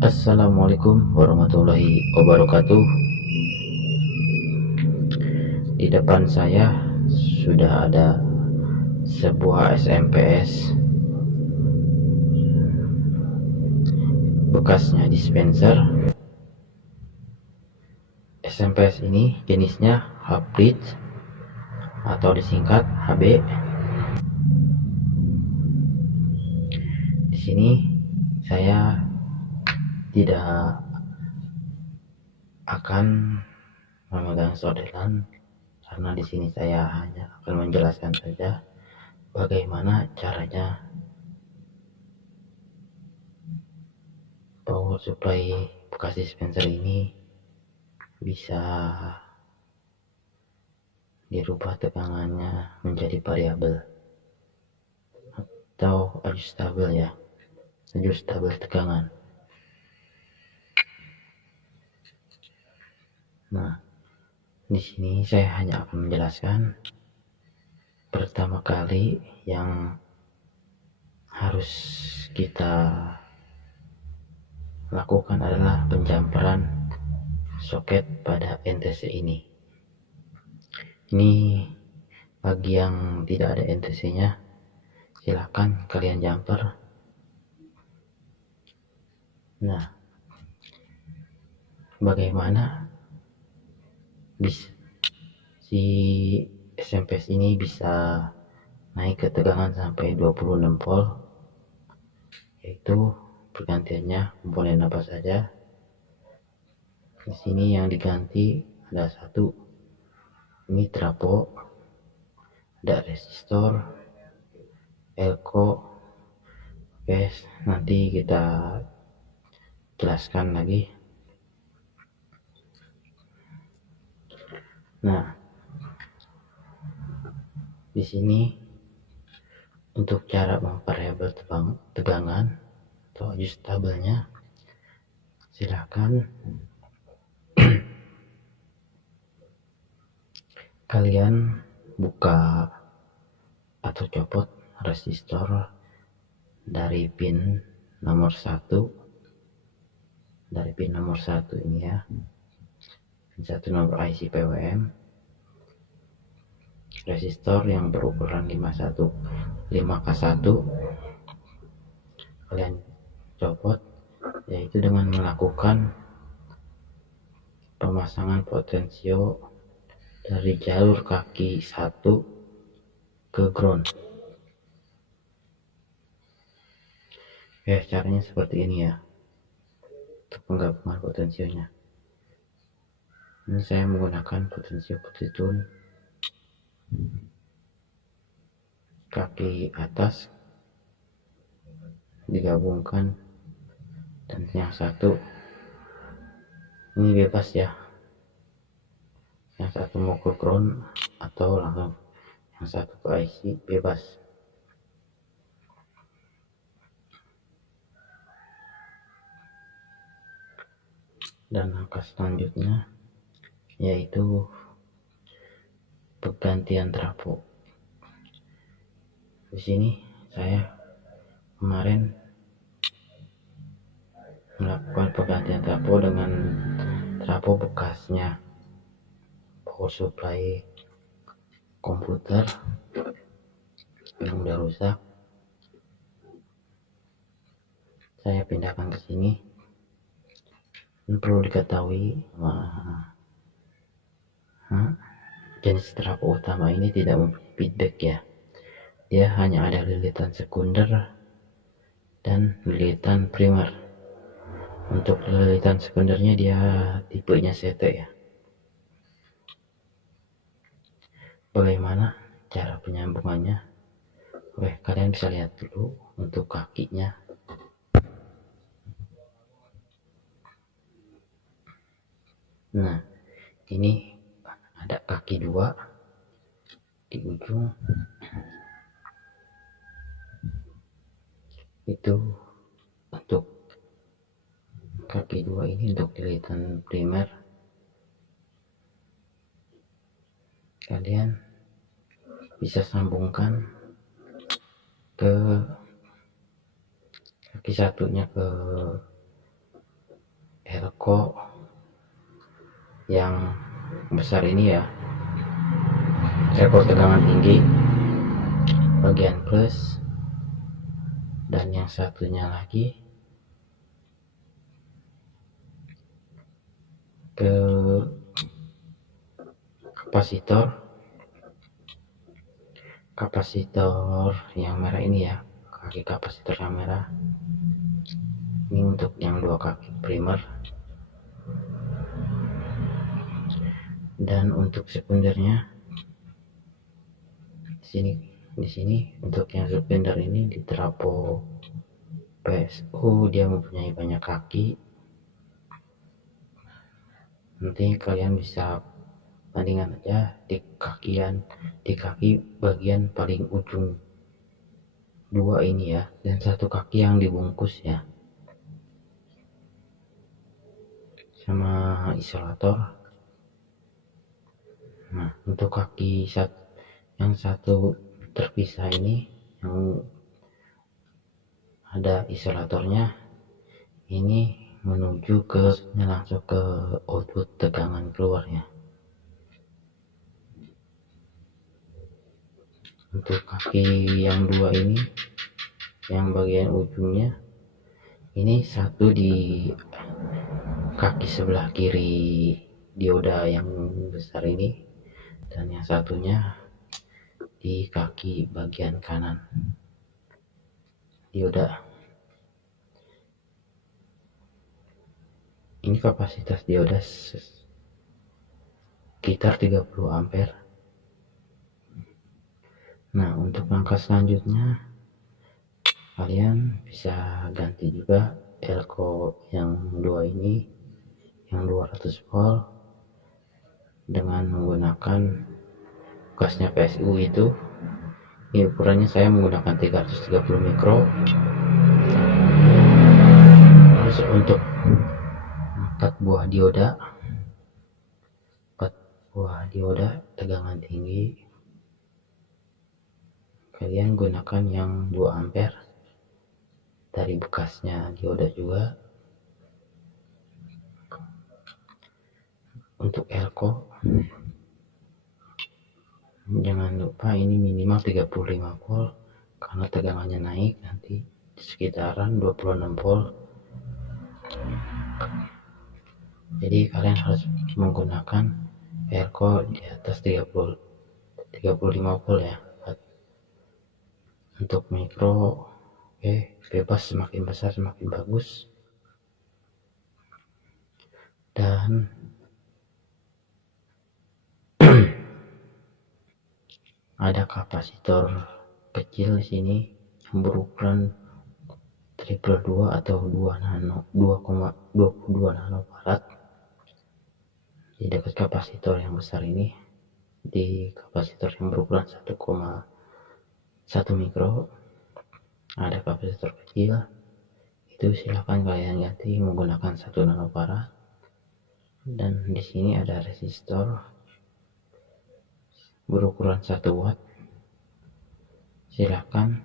Assalamualaikum warahmatullahi wabarakatuh. Di depan saya sudah ada sebuah SMPS, bekasnya dispenser. SMPS ini jenisnya hybrid atau disingkat HB. Di sini saya tidak akan memegang solderan karena di sini saya hanya akan menjelaskan saja bagaimana caranya power supply bekas dispenser ini bisa dirubah tegangannya menjadi variabel atau adjustable tegangan. Nah, di sini saya hanya akan menjelaskan pertama kali yang harus kita lakukan adalah penjamperan soket pada NTC ini. Ini bagi yang tidak ada NTC-nya, silakan kalian jumper. Nah, bagaimana si SMPS ini bisa naik ke tegangan sampai 26 volt, yaitu pergantiannya komponen apa saja. Di sini yang diganti ada satu, ini trapo, ada resistor, elko. Oke, nanti kita jelaskan lagi. Nah, di sini untuk cara memvariabel tegangan atau adjustable-nya, silakan kalian buka atau copot resistor dari pin nomor 1, dari pin nomor 1 ini ya, pin 1 nomor IC PWM, resistor yang berukuran 5K1 kalian copot, yaitu dengan melakukan pemasangan potensio dari jalur kaki 1 ke ground. Caranya seperti ini ya, untuk penggabungan potensionya. Ini saya menggunakan potensio tune kaki atas digabungkan, dan yang satu ini bebas ya, yang satu mau ke ground atau langsung yang satu ke IC, bebas. Dan langkah selanjutnya yaitu penggantian trafo. Di sini saya kemarin melakukan penggantian trafo dengan trafo bekasnya power supply komputer yang udah rusak. Saya pindahkan ke sini. Dan perlu diketahui, jenis trafo utama ini tidak mempunyai feedback ya. Dia hanya ada lilitan sekunder dan lilitan primer. Untuk lilitan sekundernya dia tipenya CT ya. Bagaimana cara penyambungannya? Oke, kalian bisa lihat dulu untuk kakinya. Nah, ini ada kaki 2 di ujung. Itu untuk kaki 2 ini untuk lilitan primer. Kalian bisa sambungkan ke kaki satunya ke elko yang besar ini ya, elko tegangan tinggi bagian plus, dan yang satunya lagi ke kapasitor yang merah ini ya, kaki kapasitor yang merah ini untuk yang 2 kaki primer, dan untuk sekundernya di sini untuk yang sekunder ini di trapo PSU dia mempunyai banyak kaki. Nanti kalian bisa bandingkan aja di kaki bagian paling ujung 2 ini ya, dan 1 kaki yang dibungkus ya sama isolator. Nah, untuk kaki yang satu terpisah ini yang ada isolatornya ini menuju ke langsung ke output tegangan keluarnya. Untuk kaki yang 2 ini yang bagian ujungnya ini satu di kaki sebelah kiri dioda yang besar ini, dan yang satunya di kaki bagian kanan dioda. Ini kapasitas dioda sekitar 30 ampere. Nah, untuk langkah selanjutnya kalian bisa ganti juga elko yang 2 ini yang 200 volt dengan menggunakan bekasnya PSU itu. Ini ukurannya saya menggunakan 330 mikro. Terus untuk 4 buah dioda tegangan tinggi kalian gunakan yang 2 ampere dari bekasnya dioda juga. Untuk elko jangan lupa ini minimal 35 volt karena tegangannya naik nanti di sekitaran 26 volt. Jadi kalian harus menggunakan elko di atas 35 volt ya. Untuk mikro bebas, semakin besar semakin bagus. Dan ada kapasitor kecil di sini yang berukuran 2 atau 2,22 nanofarad di dekat kapasitor yang besar ini. Di kapasitor yang berukuran 1,1 mikro ada kapasitor kecil, itu silakan kalian ganti menggunakan 1 nanofarad. Dan di sini ada resistor berukuran 1 watt, silakan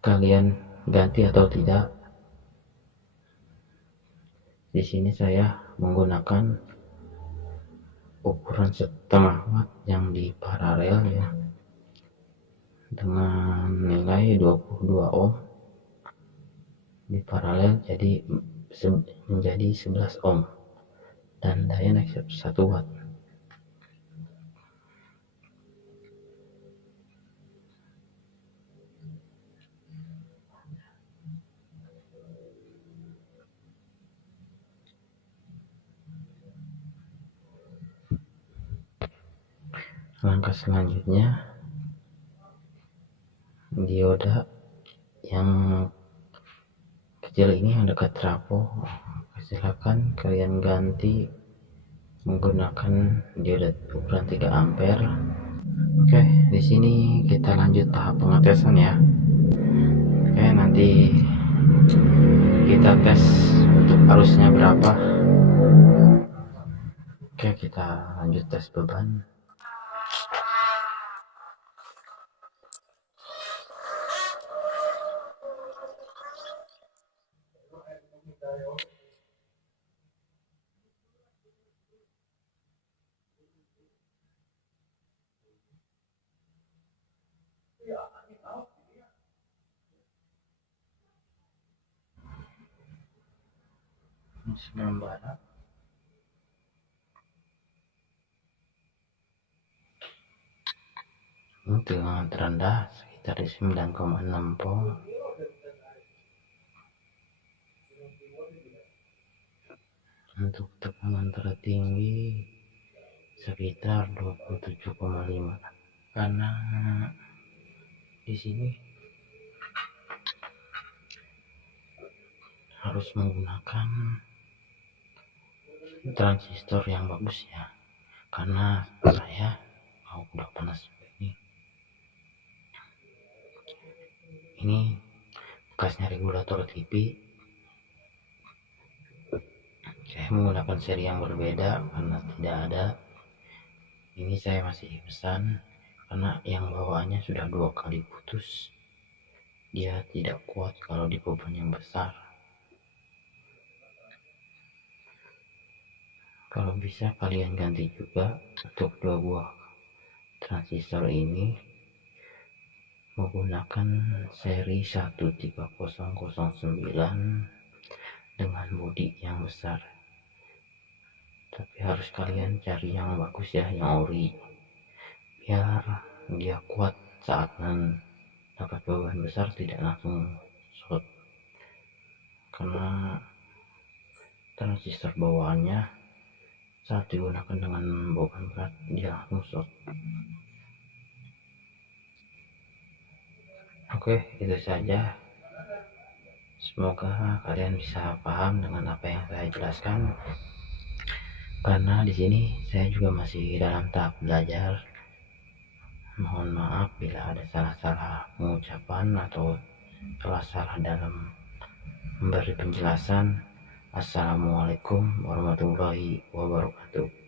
kalian ganti atau tidak. Di sini saya menggunakan ukuran 1/2 watt yang di paralel ya, dengan nilai 22 ohm di paralel, jadi menjadi 11 ohm dan daya naik 1 watt. Langkah selanjutnya dioda yang kecil ini yang dekat trafo, silakan kalian ganti menggunakan dioda ukuran 3 ampere. Oke, di sini kita lanjut tahap pengetesan ya. Oke, nanti kita tes untuk arusnya berapa. Oke, kita lanjut tes beban. sebelum barat. Ini tegangan terendah sekitar di 9,6 volt. Untuk tegangan tertinggi sekitar 27,5. Karena di sini harus menggunakan transistor yang bagus ya, karena saya udah panas ini bekasnya regulator TV. Saya menggunakan seri yang berbeda karena tidak ada. Ini saya masih pesan karena yang bawaannya sudah 2 kali putus. Dia tidak kuat kalau di beban yang besar. Kalau bisa kalian ganti juga untuk 2 buah transistor ini menggunakan seri 13009 dengan bodi yang besar. Tapi harus kalian cari yang bagus ya, yang ori, biar dia kuat saat dapat beban besar, tidak langsung short. Karena transistor bawaannya saat digunakan dengan beban berat dia langsung short. Oke, itu saja. Semoga kalian bisa paham dengan apa yang saya jelaskan. Karena di sini saya juga masih dalam tahap belajar. Mohon maaf bila ada salah-salah pengucapan atau salah-salah dalam memberi penjelasan. Assalamualaikum warahmatullahi wabarakatuh.